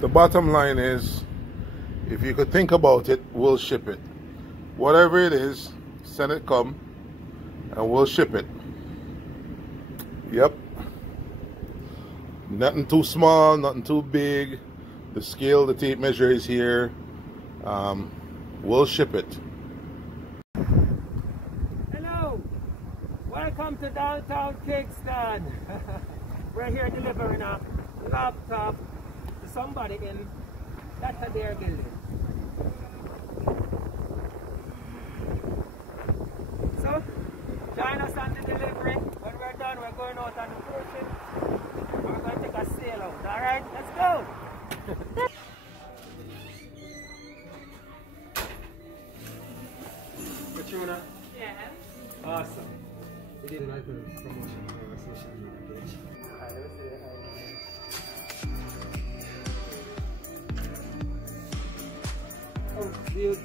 The bottom line is, if you could think about it, we'll ship it. Whatever it is, send it come and we'll ship it. Yep. Nothing too small, nothing too big. The scale, the tape measure is here. We'll ship it. Hello, welcome to downtown Kingston. We're here delivering a laptop to somebody in that their building. So, join us on the delivery. When we're done, we're going out on the portion. We're going to take a sail out. Alright, let's go! Katrina? Yes. Awesome. We did like a promotion for our social media page. Alright, let me see. Oh, dude.